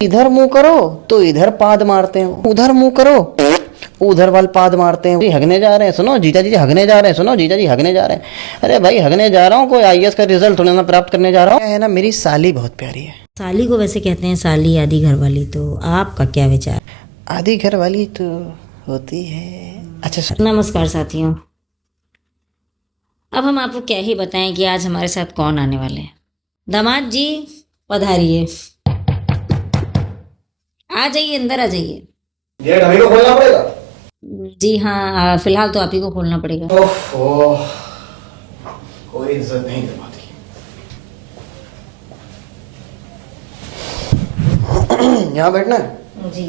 इधर मुंह करो तो इधर पाद मारते हो, उधर मुंह करो उधर वाल पाद मारते हैं। जी हगने जा रहे हैं, सुनो जीजा जी हगने जा रहे हैं, सुनो जीजा जी हगने जा रहे हैं। अरे भाई हगने जा रहा हूँ, कोई आईएएस का रिजल्ट थोड़ी ना प्राप्त करने जा रहा हूँ। है ना, मेरी साली बहुत प्यारी है। साली को वैसे कहते हैं साली आदि घर वाली, तो आपका क्या विचार? आधी घर वाली तो होती है। अच्छा सुन, नमस्कार साथियों, अब हम आपको क्या ही बताएं कि आज हमारे साथ कौन आने वाले हैं। दामाद जी पधारिए, आ जाइए, अंदर आ जाइए। गेट हमें को खोलना पड़ेगा? जी हाँ, फिलहाल तो आप ही को खोलना पड़ेगा। ओह, कोई इज्जत नहीं है बात की। यहाँ बैठना है। जी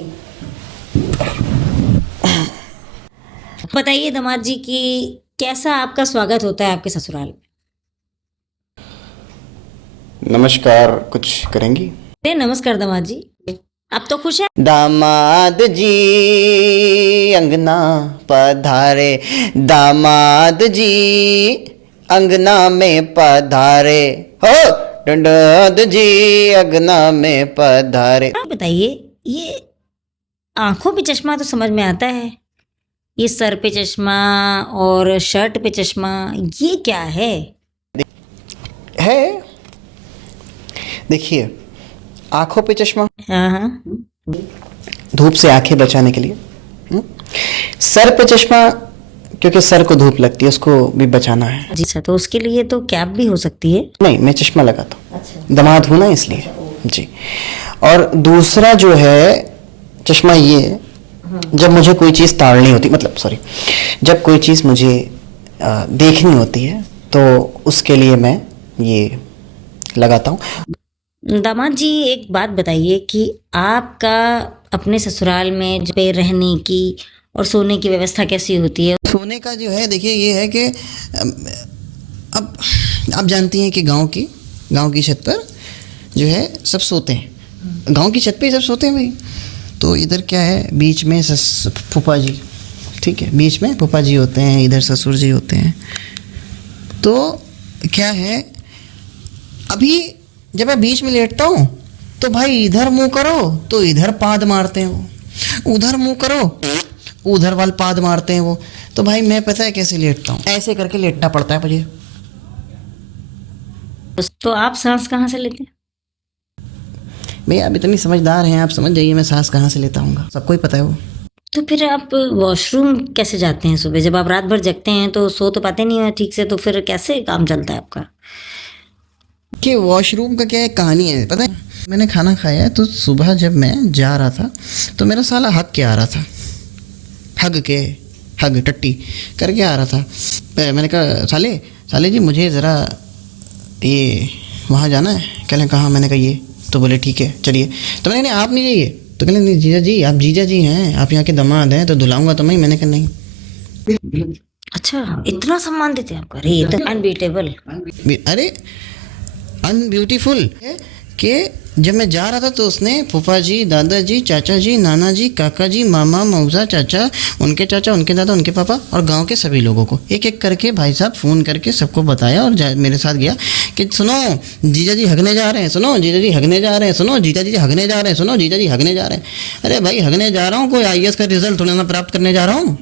बताइए दामाद जी कि कैसा आपका स्वागत होता है आपके ससुराल में? नमस्कार, कुछ करेंगी? अरे नमस्कार दामाद जी, आप तो खुश हैं? दामाद जी अंगना पधारे, दामाद जी अंगना में पधारे हो, डंडोद जी अंगना में पधारे। आप बताइए, ये आंखों पे चश्मा तो समझ में आता है, ये सर पे चश्मा और शर्ट पे चश्मा, ये क्या है? देखिए, आंखों पे चश्मा हाँ हाँ, धूप से आंखें बचाने के लिए। सर पे चश्मा क्योंकि सर को धूप लगती है, उसको भी बचाना है। जी सर, तो उसके लिए तो कैप भी हो सकती है। नहीं, मैं चश्मा लगाता हूँ। अच्छा, दामाद हूँ ना इसलिए। जी, और दूसरा जो है चश्मा ये, जब मुझे कोई चीज़ ताड़नी होती, मतलब सॉरी, जब कोई चीज़ मुझे देखनी होती है तो उसके लिए मैं ये लगाता हूँ। दामाद जी एक बात बताइए कि आपका अपने ससुराल में जो पे रहने की और सोने की व्यवस्था कैसी होती है? सोने का जो है, देखिए ये है कि अब आप जानती हैं कि गांव की छत पर जो है सब सोते हैं। गांव की छत पे ही सब सोते हैं भाई। तो इधर क्या है, बीच में फूफा जी, ठीक है, बीच में फूफा जी होते हैं, इधर ससुर जी होते हैं। तो क्या है, अभी जब मैं बीच में लेटता हूँ तो भाई इधर मुंह करो तो इधर पाद मारते हैं वो, उधर मुंह करो उधर वाल पाद मारते हैं वो। तो भाई मैं पता है कैसे लेटता हूँ, ऐसे करके लेटना पड़ता है मुझे। तो आप सांस कहाँ से लेते हैं? भैया आप इतनी समझदार हैं, आप समझ जाइए मैं सांस कहाँ से लेता हूँ, सबको ही पता है वो। तो फिर आप वॉशरूम कैसे जाते हैं सुबह? जब आप रात भर जगते हैं तो सो तो पाते नहीं हो ठीक से, तो फिर कैसे काम चलता है आपका? कि वॉशरूम का क्या है, कहानी है पता है। मैंने खाना खाया है तो सुबह जब मैं जा रहा था तो मेरा साला हग के आ रहा था, हग टट्टी करके आ रहा था। मैंने कहा साले जी मुझे ज़रा ये वहाँ जाना है। कह लें कहाँ? मैंने कहा ये। तो बोले ठीक है चलिए। तो मैंने कहा आप नहीं जाइए। तो कहने नहीं जीजा जी, आप जीजा जी हैं, आप यहाँ के दामाद हैं तो दुलाऊंगा तो मैं। मैंने कहा नहीं। अच्छा, इतना सम्मान देते हैं आपका? अरे ये तो अनबीटेबल। अरे अनब्यूटीफुल है कि जब मैं जा रहा था तो उसने फूफा जी, दादाजी, चाचा जी, नाना जी, काका जी, मामा, मौसा, चाचा, उनके दादा, उनके पापा और गांव के सभी लोगों को एक एक करके भाई साहब फ़ोन करके सबको बताया और मेरे साथ गया कि सुनो जीजा जी हगने जा रहे हैं, सुनो जीजा जी हगने जा रहे हैं, सुनो जीजा जी हगने जा रहे हैं, सुनो जीजा जी हगने जा रहे हैं। अरे भाई हगने जा रहा हूँ, कोई आईएएस का रिजल्ट थोड़ा ना प्राप्त करने जा रहा हूँ।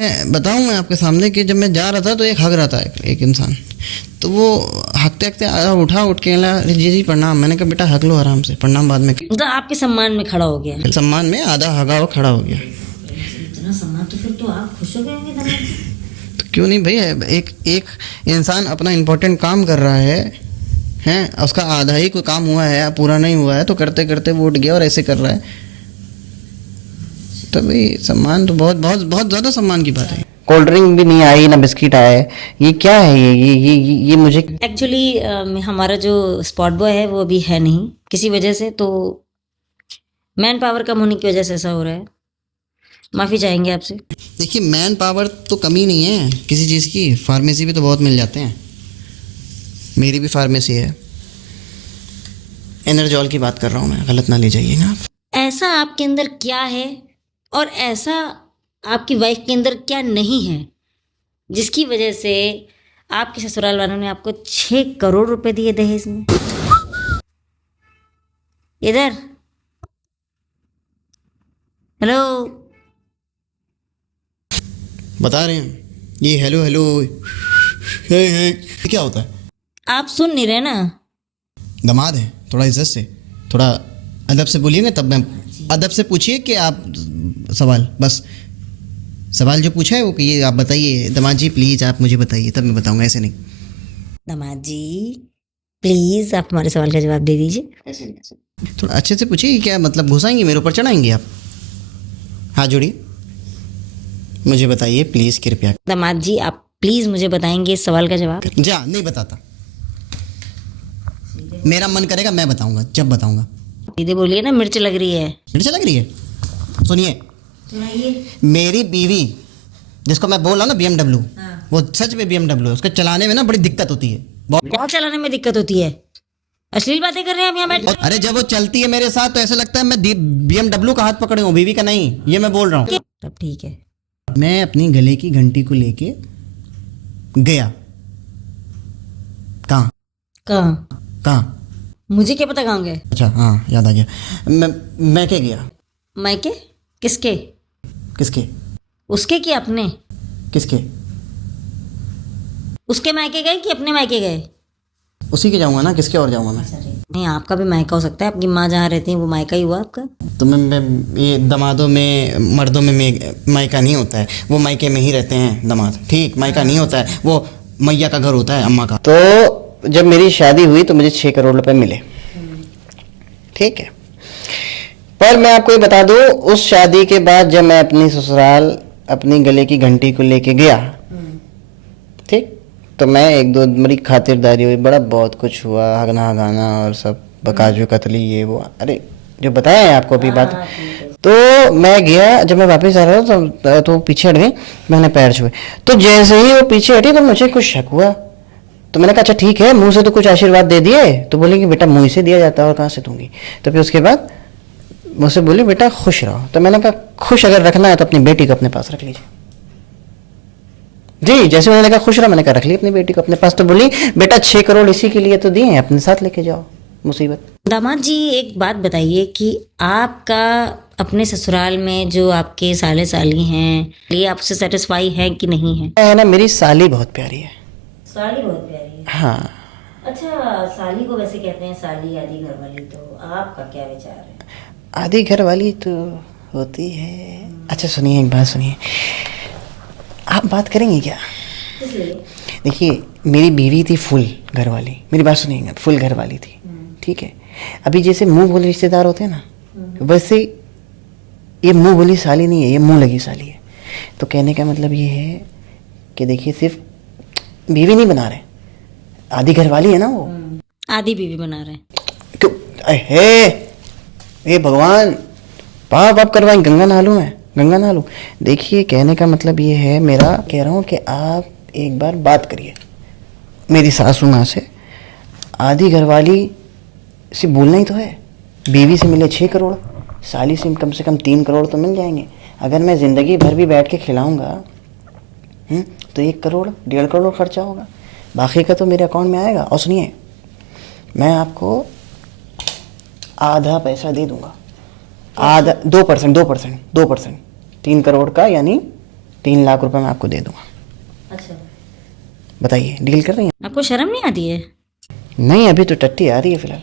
मैं बताऊँ मैं आपके सामने कि जब मैं जा रहा था तो एक हग रहा था एक इंसान, तो वो हकते हकते उठ के जी जी प्रणाम। मैंने कहा बेटा हग लो आराम से, प्रणाम बाद में। तो आपके सम्मान में खड़ा हो गया? सम्मान में आधा हगा और खड़ा हो गया। इतना सम्मान तो फिर तो आप खुश हो गए होंगे दामाद जी? तो क्यों नहीं भैया, एक इंसान अपना इम्पोर्टेंट काम कर रहा है, उसका आधा ही कोई काम हुआ है, पूरा नहीं हुआ है, तो करते करते वो उठ गया और ऐसे कर रहा है। तो भाई सम्मान तो बहुत बहुत बहुत ज़्यादा सम्मान की बात है। कोल्ड ड्रिंक भी नहीं आई, ना बिस्किट आए, ये क्या है? ये मुझे एक्चुअली हमारा जो स्पॉट बॉय है वो अभी है नहीं किसी वजह से, तो मैन पावर कम होने की वजह से ऐसा हो रहा है। माफ़ी चाहेंगे आपसे। देखिए मैन पावर तो कमी नहीं है किसी चीज़ की, फार्मेसी भी तो बहुत मिल जाते हैं। मेरी भी फार्मेसी है। एनर्जॉल की बात कर रहा हूँ मैं, गलत ना ले जाइए ना आप। ऐसा आपके अंदर क्या है और ऐसा आपकी वाइफ के अंदर क्या नहीं है जिसकी वजह से आपके ससुराल वालों ने आपको 6 करोड़ रुपए दिए दहेज में? इधर हेलो। बता रहे हैं ये हेलो हेलो हे क्या होता है? आप सुन नहीं रहे ना? दामाद है, थोड़ा इज्जत से, थोड़ा अदब से बोलिएगा तब मैं अदब से पूछिए कि आप सवाल बस सवाल जो पूछा है वो कि ये आप बताइए दामाद जी प्लीज़ आप मुझे बताइए तब मैं बताऊंगा, ऐसे नहीं। दामाद जी प्लीज आप हमारे सवाल का जवाब दे दीजिए। ऐसे नहीं, ऐसे थोड़ा अच्छे से पूछिए कि क्या मतलब घुसाएंगे मेरे ऊपर चढ़ाएंगे आप? हाथ जोड़िए, मुझे बताइए प्लीज़ कृपया। दामाद जी आप प्लीज मुझे बताएंगे इस सवाल का जवाब। जा नहीं बताता, मेरा मन करेगा मैं बताऊंगा जब बताऊंगा। सीधे बोलिए ना, मिर्च लग रही है। मिर्च लग रही है? सुनिए, मेरी बीवी जिसको मैं बोल रहा हूँ ना BMW, वो सच में BMW है, उसको चलाने में ना बड़ी दिक्कत होती है बहुत। कौन चलाने में दिक्कत होती है? अश्लील बातें कर रहे हैं आप यहाँ बैठ। अरे जब वो चलती है मेरे साथ तो ऐसा लगता है मैं BMW का हाथ पकड़े हूँ, बीवी का नहीं, ये मैं बोल रहा हूँ। तब ठीक है। मैं अपनी गले की घंटी को लेके गया। कहाँ कहाँ? कहाँ? मुझे क्या पता कहाँ गए? अच्छा हाँ याद आ गया। मैं क्या गया? मायके? किसके? किसके? उसके कि अपने? किसके? उसके मायके गए कि अपने मायके गए? उसी के जाऊंगा ना, किसके और जाऊंगा मैं? नहीं, आपका भी मायका हो सकता है, आपकी माँ जहाँ रहती है वो मायका ही हुआ आपका। तो मैं ये दमादों में मर्दों में मायका नहीं होता है, वो मायके में ही रहते हैं दमाद। ठीक, मायका नहीं होता है, वो मैया का घर होता है, अम्मा का। तो जब मेरी शादी हुई तो मुझे 6 करोड़ रुपए मिले, ठीक है। पर मैं आपको ये बता दूं, उस शादी के बाद जब मैं अपनी ससुराल अपनी गले की घंटी को लेके गया, ठीक, तो मैं एक दो मेरी खातिरदारी हुई, बड़ा बहुत कुछ हुआ, हगना हगाना और सब बकाजू कतली ये वो, अरे जो बताया है आपको अभी बात। तो मैं गया, जब मैं वापस आ रहा था तो पीछे हट गई, मैंने पैर छुए, तो जैसे ही वो पीछे हटी तो मुझे कुछ शक हुआ, तो मैंने कहा अच्छा ठीक है, मुंह से तो कुछ आशीर्वाद दे दिए, तो बोले कि बेटा मुंह से दिया जाता है और कहाँ से दूंगी। तो फिर उसके बाद मुझसे बोली बेटा खुश रहो, तो मैंने कहा खुश अगर रखना है तो अपनी बेटी को अपने पास रख लीजिए। जी, जैसे उन्होंने कहा खुश रहो, मैंने कहा रख ली अपनी बेटी को अपने पास, तो बोली बेटा 6 करोड़ इसी के लिए तो दिए हैं, अपने साथ लेके जाओ मुसीबत। दामाद जी एक बात बताइए कि आपका अपने ससुराल में जो आपके साले साली हैं, ये आपसे सेटिस्फाई है कि नहीं है? है ना, मेरी साली बहुत प्यारी है। साली बहुत प्यारी है। हाँ। अच्छा, साली को वैसे कहते हैं साली आदि घर वाली, तो आपका क्या विचार है? आधी घर वाली तो होती है। अच्छा सुनिए, एक बात सुनिए, आप बात करेंगे क्या? इसलिए देखिए मेरी बीवी थी फुल घर वाली, मेरी बात सुनिएगा, फुल घर वाली थी, ठीक है। अभी जैसे मुंह बोले रिश्तेदार होते हैं ना, वैसे ये मुंह बोली साली नहीं है, ये मुंह लगी साली है। तो कहने का मतलब ये है कि देखिए सिर्फ बीवी नहीं बना रहे, आधी घर वाली है ना वो। आधी बीवी बना रहे हैं। क्यों? हे भगवान, पाप आप करवाएं, गंगा नालू में गंगा नालू। देखिए कहने का मतलब ये है, मेरा कह रहा हूँ कि आप एक बार बात करिए मेरी सासू माँ से, आधी घरवाली से बोलना ही तो है। बीवी से मिले 6 करोड़, साली से कम 3 करोड़ तो मिल जाएंगे। अगर मैं ज़िंदगी भर भी बैठ के खिलाऊंगा तो 1 करोड़ 1.5 करोड़ खर्चा होगा, बाकी का तो मेरे अकाउंट में आएगा। और सुनिए, मैं आपको आधा पैसा दे दूंगा, आधा 2%, 3 करोड़ का यानी 3 लाख रुपए मैं आपको दे दूंगा। अच्छा, बताइए डील कर रही हैं? आपको शर्म नहीं आती है? नहीं, अभी तो टट्टी आ रही है फिलहाल,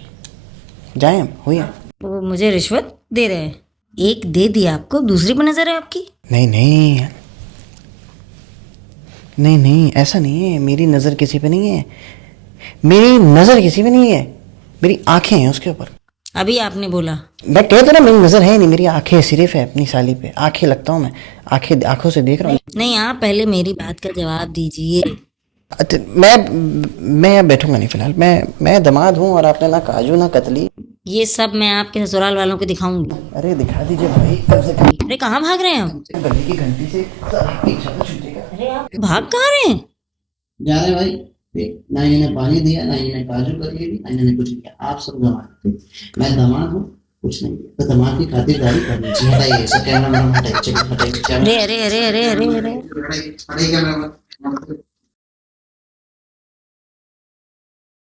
जाए हम हुई। वो मुझे रिश्वत दे रहे हैं, एक दे दिया आपको, दूसरी पर नजर है आपकी? नहीं नहीं नहीं नहीं, ऐसा नहीं है, मेरी नज़र किसी पे नहीं है, मेरी नज़र किसी पे नहीं है, मेरी आंखें हैं उसके ऊपर। अभी आपने बोला। मैं कह तो ना मेरी नज़र है नहीं, मेरी आंखें सिर्फ है अपनी साली पे, आंखें लगता हूँ मैं, आंखों से देख रहा हूँ। नहीं, आप पहले मेरी बात का जवाब दीजिए। अच्छा, मैं यहाँ बैठूंगा नहीं फिलहाल, मैं दामाद हूँ और आपने ना काजू ना कतली। ये सब मैं आपके ससुराल वालों को दिखाऊंगी। अरे दिखा दीजिए भाई, कम से कम अरे कहाँ भाग रहे हैं आप? गले की घंटी से तो आपकी इच्छा तो छूटेगा। अरे आप भाग कहाँ रहे हैं? जा रहे भाई, ना इन्होंने पानी दिया, ना इन्होंने काजू कतली दी, ना इन्होंने कुछ किया, आप सब दामाद थे, मैं दामाद हूँ, कुछ नहीं किया, तो दामाद की खातिरदारी करनी चाहिए। हटाइए सब कैमरा, हटाइए, अरे अरे अरे अरे अरे अरे हटाइए कैमरा।